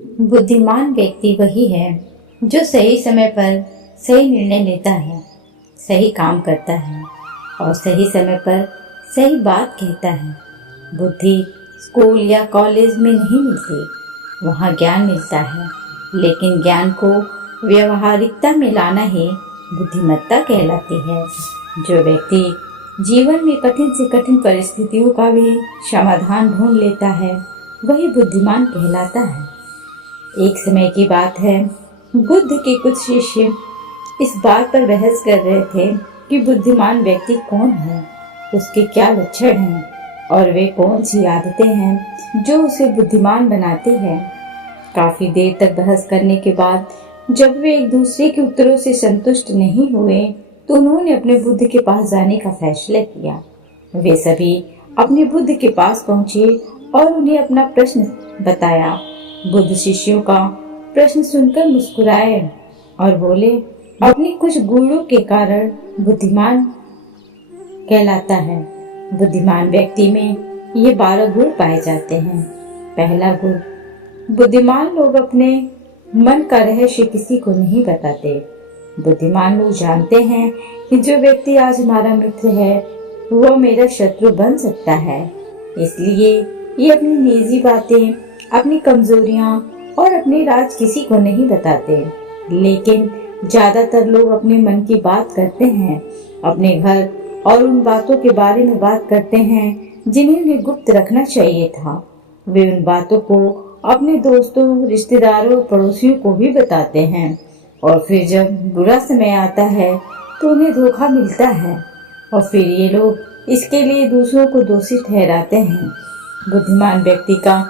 बुद्धिमान व्यक्ति वही है जो सही समय पर सही निर्णय लेता है, सही काम करता है और सही समय पर सही बात कहता है। बुद्धि स्कूल या कॉलेज में नहीं मिलती, वहाँ ज्ञान मिलता है, लेकिन ज्ञान को व्यवहारिकता में लाना ही बुद्धिमत्ता कहलाती है। जो व्यक्ति जीवन में कठिन से कठिन परिस्थितियों का भी समाधान ढूंढ लेता है, वही बुद्धिमान कहलाता है। एक समय की बात है, बुद्ध के कुछ शिष्य इस बात पर बहस कर रहे थे कि बुद्धिमान व्यक्ति कौन है, उसके क्या लक्षण हैं और वे कौन सी आदतें हैं जो उसे बुद्धिमान बनाती हैं। काफी देर तक बहस करने के बाद जब वे एक दूसरे के उत्तरों से संतुष्ट नहीं हुए तो उन्होंने अपने बुद्ध के पास जाने का फैसला किया। वे सभी अपने बुद्ध के पास पहुंचे और उन्हें अपना प्रश्न बताया। बुद्ध शिष्यों का प्रश्न सुनकर मुस्कुराए और बोले, अपनी कुछ गुणों के कारण बुद्धिमान कहलाता है। बुद्धिमान व्यक्ति में ये 12 गुण पाए जाते हैं। पहला गुण, बुद्धिमान लोग अपने मन का रहस्य किसी को नहीं बताते। बुद्धिमान लोग जानते हैं कि जो व्यक्ति आज हमारा मित्र है वो मेरा शत्रु बन सकता है, इसलिए ये अपनी निजी बातें, अपनी कमजोरियां और अपने राज किसी को नहीं बताते। लेकिन ज्यादातर लोग अपने मन की बात करते हैं, अपने घर और उन बातों के बारे में बात करते हैं जिन्हें उन्हें गुप्त रखना चाहिए था। वे उन बातों को अपने दोस्तों, रिश्तेदारों और पड़ोसियों को भी बताते हैं और फिर जब बुरा समय आता है तो उन्हें धोखा मिलता है और फिर ये लोग इसके लिए दूसरों को दोषी ठहराते हैं। बुद्धिमान व्यक्ति का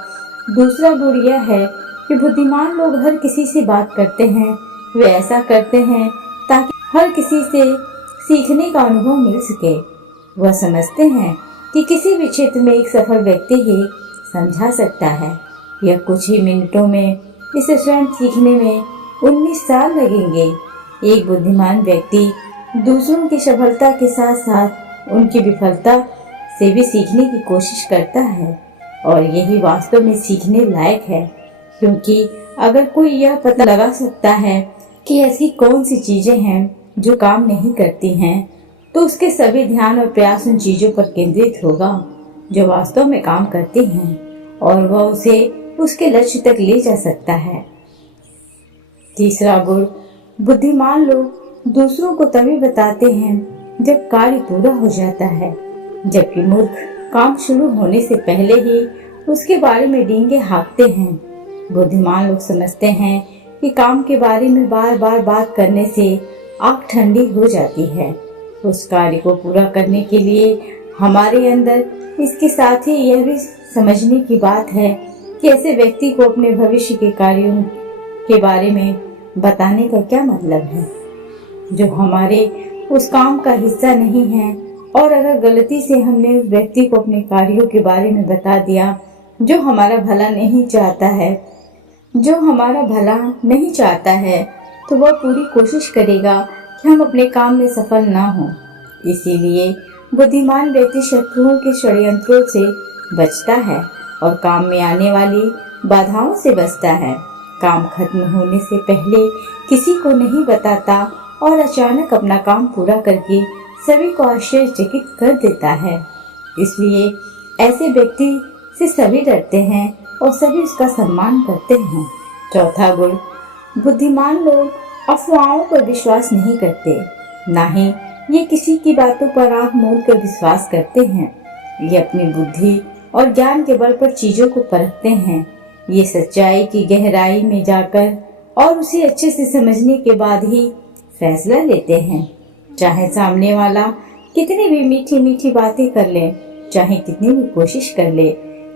दूसरा गुण यह है कि बुद्धिमान लोग हर किसी से बात करते हैं। वे ऐसा करते हैं ताकि हर किसी से सीखने का अनुभव मिल सके। वह समझते हैं कि किसी भी क्षेत्र में एक सफल व्यक्ति ही समझा सकता है। यह कुछ ही मिनटों में इसे स्वयं सीखने में 19 साल लगेंगे। एक बुद्धिमान व्यक्ति दूसरों की सफलता के साथ साथ उनकी विफलता से भी सीखने की कोशिश करता है और यही वास्तव में सीखने लायक है, क्योंकि अगर कोई यह पता लगा सकता है कि ऐसी कौन सी चीजें हैं जो काम नहीं करती हैं, तो उसके सभी ध्यान और प्रयास उन चीजों पर केंद्रित होगा जो वास्तव में काम करती हैं और वह उसे उसके लक्ष्य तक ले जा सकता है। तीसरा गुण, बुद्धिमान लोग दूसरों को तभी बताते हैं जब कार्य पूरा हो जाता है, जबकि मूर्ख काम शुरू होने से पहले ही उसके बारे में डींगे हाँकते हैं। बुद्धिमान लोग समझते हैं कि काम के बारे में बार बार बात करने से आग ठंडी हो जाती है। उस कार्य को पूरा करने के लिए हमारे अंदर इसके साथ ही यह भी समझने की बात है कि ऐसे व्यक्ति को अपने भविष्य के कार्यों के बारे में बताने का क्या मतलब है, जो हमारे उस काम का हिस्सा नहीं है। और अगर गलती से हमने उस व्यक्ति को अपने कार्यों के बारे में बता दिया जो हमारा भला नहीं चाहता है, तो वह पूरी कोशिश करेगा कि हम अपने काम में सफल ना हों। इसीलिए बुद्धिमान व्यक्ति शत्रुओं के षड्यंत्रों से बचता है और काम में आने वाली बाधाओं से बचता है। काम खत्म होने से पहले किसी को नहीं बताता और अचानक अपना काम पूरा करके सभी को आश्चर्यचकित कर देता है। इसलिए ऐसे व्यक्ति से सभी डरते हैं और सभी उसका सम्मान करते हैं। चौथा गुण, बुद्धिमान लोग अफवाहों पर विश्वास नहीं करते, ना ही ये किसी की बातों पर आंख मूंद कर विश्वास करते हैं। ये अपनी बुद्धि और ज्ञान के बल पर चीजों को परखते हैं। ये सच्चाई की गहराई में जाकर और उसे अच्छे से समझने के बाद ही फैसला लेते हैं। चाहे सामने वाला कितनी भी मीठी मीठी बातें कर ले, चाहे कितनी भी कोशिश कर ले,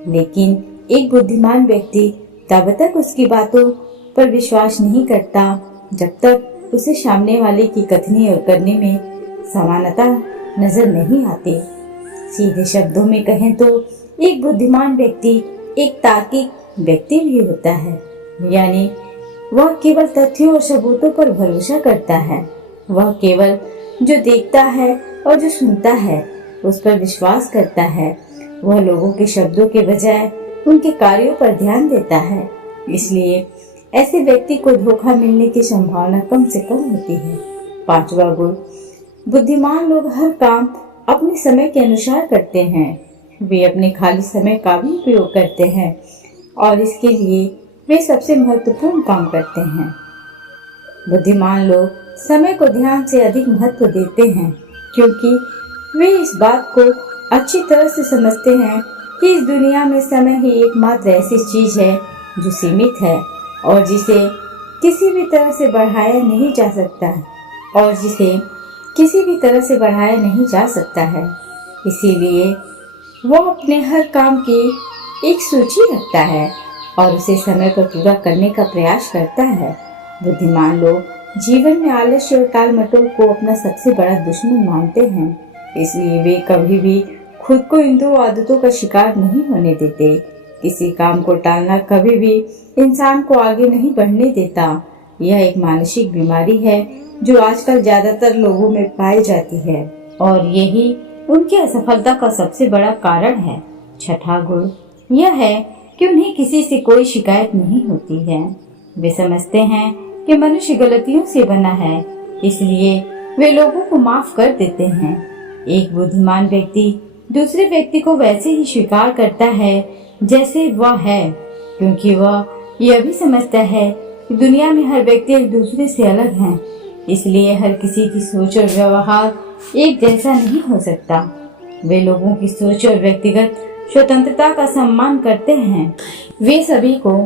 लेकिन एक बुद्धिमान व्यक्ति तब तक उसकी बातों पर विश्वास नहीं करता जब तक उसे सामने वाले की कथनी और करने में समानता नजर नहीं आती। सीधे शब्दों में कहें तो एक बुद्धिमान व्यक्ति एक तार्किक व्यक्ति भी होता है, यानी वह केवल तथ्यों और सबूतों पर भरोसा करता है। वह केवल जो देखता है और जो सुनता है उस पर विश्वास करता है। वह लोगों के शब्दों के बजाय उनके कार्यों पर ध्यान देता है इसलिए ऐसे व्यक्ति को धोखा मिलने की संभावना कम से कम होती है। 5वां गुण, बुद्धिमान लोग हर काम अपने समय के अनुसार करते हैं। वे अपने खाली समय का भी उपयोग करते हैं और इसके लिए वे सबसे महत्वपूर्ण काम करते हैं। बुद्धिमान लोग समय को ध्यान से अधिक महत्व देते हैं क्योंकि वे इस बात को अच्छी तरह से समझते हैं कि इस दुनिया में समय ही एकमात्र ऐसी चीज है जो सीमित है और जिसे किसी भी तरह से बढ़ाया नहीं जा सकता है इसीलिए वो अपने हर काम की एक सूची रखता है और उसे समय पर पूरा करने का प्रयास करता है। बुद्धिमान लोग जीवन में आलस्य और टाल मटोल को अपना सबसे बड़ा दुश्मन मानते हैं, इसलिए वे कभी भी खुद को इन 2 आदतों का शिकार नहीं होने देते। किसी काम को टालना कभी भी इंसान को आगे नहीं बढ़ने देता। यह एक मानसिक बीमारी है जो आजकल ज्यादातर लोगों में पाई जाती है और यही उनकी असफलता का सबसे बड़ा कारण है। 6वां गुण यह है कि उन्हें किसी से कोई शिकायत नहीं होती है। वे समझते हैं कि मनुष्य गलतियों से बना है, इसलिए वे लोगों को माफ कर देते हैं। एक बुद्धिमान व्यक्ति दूसरे व्यक्ति को वैसे ही स्वीकार करता है जैसे वह है, क्योंकि वह यह भी समझता है कि दुनिया में हर व्यक्ति एक दूसरे से अलग है, इसलिए हर किसी की सोच और व्यवहार एक जैसा नहीं हो सकता। वे लोगों की सोच और व्यक्तिगत स्वतंत्रता का सम्मान करते हैं। वे सभी को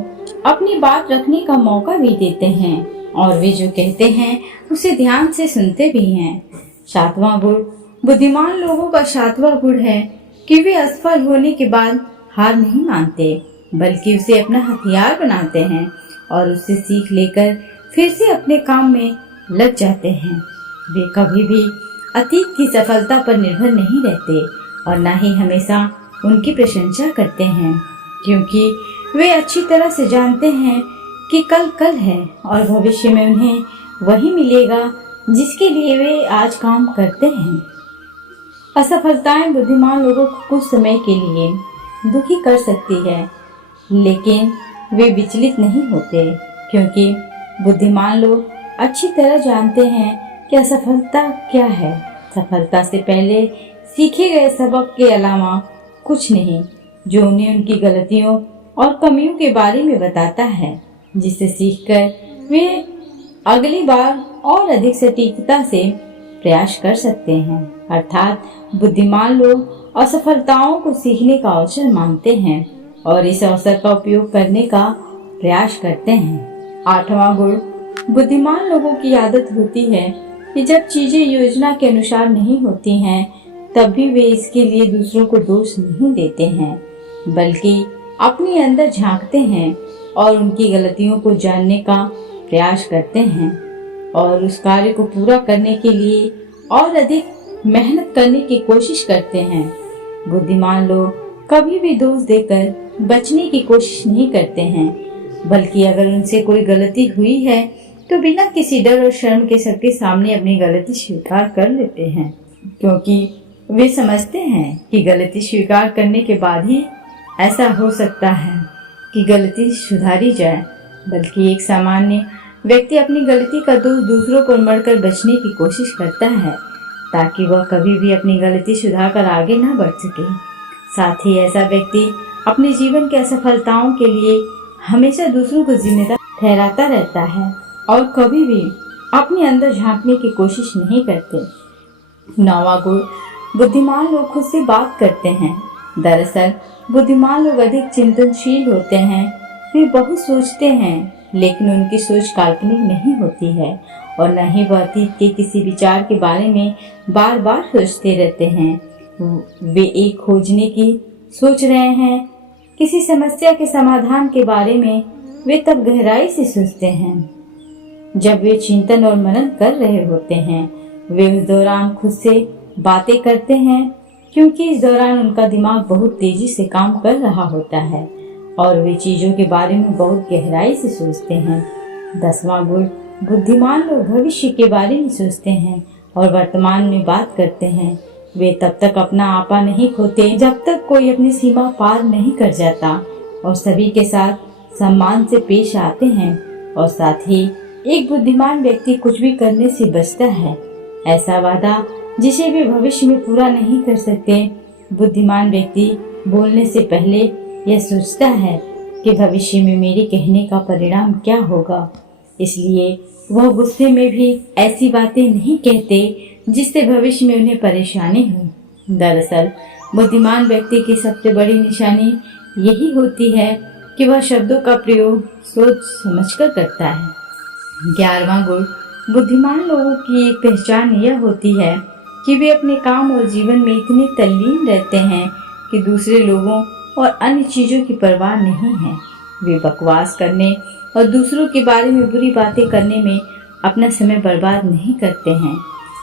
अपनी बात रखने का मौका भी देते हैं और वे जो कहते हैं उसे ध्यान से सुनते भी हैं। 7वां गुण बुद्धिमान लोगों का 7वां गुण है कि वे असफल होने के बाद हार नहीं मानते, बल्कि उसे अपना हथियार बनाते हैं और उससे सीख लेकर फिर से अपने काम में लग जाते हैं। वे कभी भी अतीत की सफलता पर निर्भर नहीं रहते और न ही हमेशा उनकी प्रशंसा करते हैं, क्योंकि वे अच्छी तरह से जानते हैं कि कल है और भविष्य में उन्हें वही मिलेगा जिसके लिए वे आज काम करते हैं। असफलताएं बुद्धिमान लोगों को कुछ समय के लिए दुखी कर सकती है, लेकिन वे विचलित नहीं होते, क्योंकि बुद्धिमान लोग अच्छी तरह जानते हैं कि असफलता क्या है। सफलता से पहले सीखे गए सबक के अलावा कुछ नहीं, जो उन्हें उनकी गलतियों और कमियों के बारे में बताता है, जिसे सीखकर वे अगली बार और अधिक सटीकता से प्रयास कर सकते हैं। अर्थात बुद्धिमान लोग असफलताओं को सीखने का अवसर मानते हैं और इस अवसर का उपयोग करने का प्रयास करते हैं। 8वां गुण बुद्धिमान लोगों की आदत होती है कि जब चीजें योजना के अनुसार नहीं होती हैं, तब भी वे इसके लिए दूसरों को दोष नहीं देते हैं, बल्कि अपने अंदर झांकते हैं और उनकी गलतियों को जानने का प्रयास करते हैं और उस कार्य को पूरा करने के लिए और अधिक मेहनत करने की कोशिश करते हैं। बुद्धिमान लोग कभी भी दोष देकर बचने की कोशिश नहीं करते हैं, बल्कि अगर उनसे कोई गलती हुई है तो बिना किसी डर और शर्म के सबके सामने अपनी गलती स्वीकार कर लेते हैं, क्योंकि वे समझते हैं कि गलती स्वीकार करने के बाद ही ऐसा हो सकता है कि गलती सुधारी जाए। बल्कि एक सामान्य व्यक्ति अपनी गलती का दोष दूसरों पर मढ़कर बचने की कोशिश करता है, ताकि वह कभी भी अपनी गलती सुधारकर आगे न बढ़ सके। साथ ही ऐसा व्यक्ति अपने जीवन की असफलताओं के लिए हमेशा दूसरों को जिम्मेदार ठहराता रहता है और कभी भी अपने अंदर झांकने की कोशिश नहीं करते। 9वां गुण बुद्धिमान लोग खुद से बात करते हैं। दरअसल बुद्धिमान लोग अधिक चिंतनशील होते हैं। वे बहुत सोचते हैं, लेकिन उनकी सोच काल्पनिक नहीं होती है और न ही वह अतीत के किसी विचार के बारे में बार बार सोचते रहते हैं। वे एक खोजने की सोच रहे हैं, किसी समस्या के समाधान के बारे में वे तब गहराई से सोचते हैं जब वे चिंतन और मनन कर रहे होते हैं। वे उस दौरान खुद से बातें करते हैं, क्योंकि इस दौरान उनका दिमाग बहुत तेजी से काम कर रहा होता है और वे चीजों के बारे में बहुत गहराई से सोचते हैं। 10वां गुण बुद्धिमान लोग भविष्य के बारे में सोचते हैं और वर्तमान में बात करते हैं। वे तब तक अपना आपा नहीं खोते जब तक कोई अपनी सीमा पार नहीं कर जाता और सभी के साथ सम्मान से पेश आते हैं और साथ ही एक बुद्धिमान व्यक्ति कुछ भी करने से बचता है। ऐसा वादा जिसे वे भविष्य में पूरा नहीं कर सकते। बुद्धिमान व्यक्ति बोलने से पहले यह सोचता है कि भविष्य में मेरे कहने का परिणाम क्या होगा, इसलिए वह गुस्से में भी ऐसी बातें नहीं कहते जिससे भविष्य में उन्हें परेशानी हो। दरअसल बुद्धिमान व्यक्ति की सबसे बड़ी निशानी यही होती है कि वह शब्दों का प्रयोग सोच समझकर करता है। 11वां गुण, बुद्धिमान लोगों की एक पहचान यह होती है कि वे अपने काम और जीवन में इतने तल्लीन रहते हैं कि दूसरे लोगों और अन्य चीजों की परवाह नहीं है। वे बकवास करने और दूसरों के बारे में बुरी बातें करने में अपना समय बर्बाद नहीं करते हैं,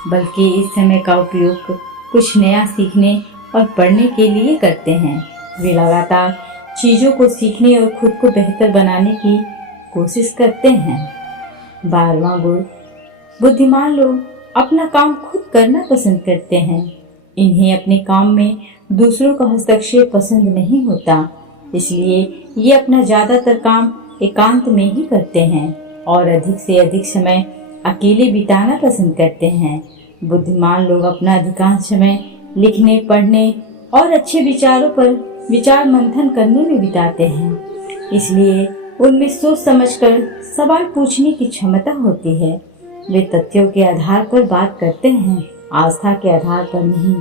बल्कि इस समय का उपयोग कुछ नया सीखने और पढ़ने के लिए करते हैं। वे लगातार चीजों को सीखने और खुद को बेहतर बनाने की कोशिश करते हैं। 12वां गुण, बुद्धिमान लोग अपना काम खुद करना पसंद करते हैं। इन्हें अपने काम में दूसरों का हस्तक्षेप पसंद नहीं होता, इसलिए ये अपना ज्यादातर काम एकांत में ही करते हैं और अधिक से अधिक समय अकेले बिताना पसंद करते हैं। बुद्धिमान लोग अपना अधिकांश समय लिखने, पढ़ने और अच्छे विचारों पर विचार मंथन करने में बिताते हैं, इसलिए उनमें सोच समझकर सवाल पूछने की क्षमता होती है। वे तथ्यों के आधार पर बात करते हैं, आस्था के आधार पर नहीं।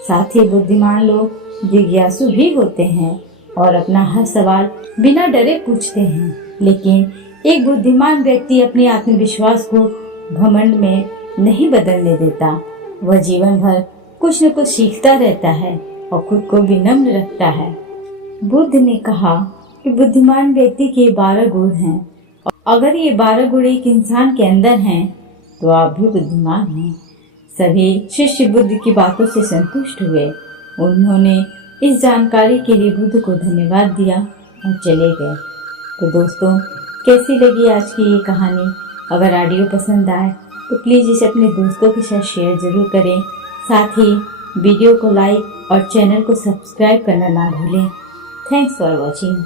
साथ ही बुद्धिमान लोग जिज्ञासु भी होते हैं और अपना हर सवाल बिना डरे पूछते हैं। लेकिन एक बुद्धिमान व्यक्ति अपने आत्मविश्वास को घमंड में नहीं बदलने देता। वह जीवन भर कुछ न कुछ सीखता रहता है और खुद को विनम्र रखता है। बुद्ध ने कहा कि बुद्धिमान व्यक्ति के 12 गुण हैं और अगर ये 12 गुण एक इंसान के अंदर हैं तो आप भी बुद्धिमान हैं। सभी शिष्य बुद्ध की बातों से संतुष्ट हुए। उन्होंने इस जानकारी के लिए बुद्ध को धन्यवाद दिया और चले गए। तो दोस्तों, कैसी लगी आज की ये कहानी? अगर ऑडियो पसंद आए तो प्लीज़ इसे अपने दोस्तों के साथ शेयर जरूर करें। साथ ही वीडियो को लाइक और चैनल को सब्सक्राइब करना ना भूलें। Thanks for watching.